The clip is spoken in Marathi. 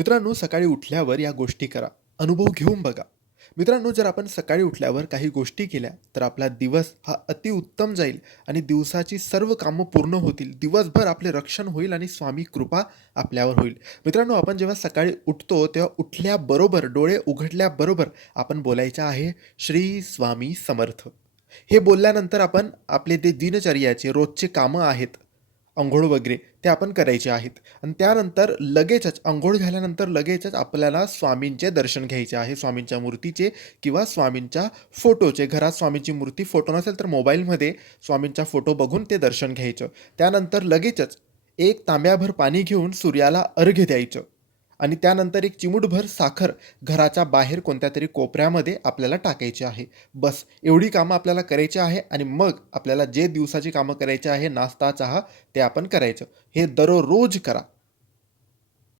मित्रांनो, सकाळी उठल्यावर या गोष्टी करा. अनुभव घेऊन बघा. मित्रांनो, जर आपण सकाळी उठल्यावर काही गोष्टी केल्या, तर आपला दिवस हा अतिउत्तम जाईल आणि दिवसाची सर्व कामं पूर्ण होतील. दिवसभर आपले रक्षण होईल आणि स्वामी कृपा आपल्यावर होईल. मित्रांनो, आपण जेव्हा सकाळी उठतो, तेव्हा उठल्याबरोबर, डोळे उघडल्याबरोबर आपण बोलायचं आहे, श्री स्वामी समर्थ. हे बोलल्यानंतर आपण आपले ते दिनचर्याचे रोजचे कामं आहेत, अंघोळ वगैरे ते आपण करायचे आहेत आणि त्यानंतर लगेचच अंघोळ झाल्यानंतर लगेचच आपल्याला स्वामींचे दर्शन घ्यायचे आहे. स्वामींच्या मूर्तीचे किंवा स्वामींच्या फोटोचे. घरात स्वामींची मूर्ती, फोटो नसेल तर मोबाईलमध्ये स्वामींचा फोटो बघून ते दर्शन घ्यायचं. त्यानंतर लगेचच एक तांब्याभर पाणी घेऊन सूर्याला अर्घ्य द्यायचं आणि त्यानंतर एक चिमूटभर साखर घराच्या बाहेर कोणत्यातरी कोपऱ्यामध्ये आपल्याला टाकायची आहे. बस एवढी कामं आपल्याला करायची आहे आणि मग आपल्याला जे दिवसाची कामं करायची आहे, नाश्ता, चहा ते आपण करायचं. हे दररोज करा.